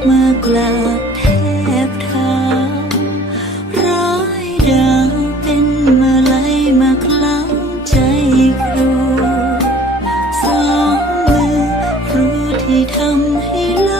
มรักมากราบแทบเท้าร้อยดาวเป็นมาลัยมาคล้ำใจครูสองมือครูที่ทำให้โลกน่า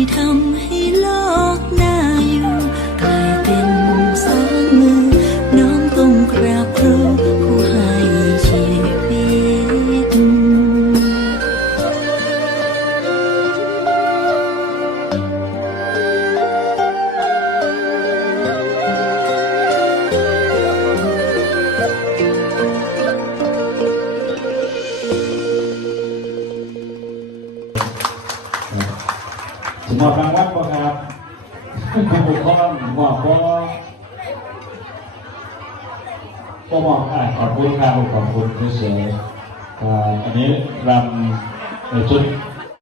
ที่ทำให้โลกน่าอยู่ หมอบรางวัลบ่ครับผู้ปกครองบอกบ่ก็มอกอ่าขอบคุณครับขอบคุณเฉยๆอ่าอันนี้รำในชุด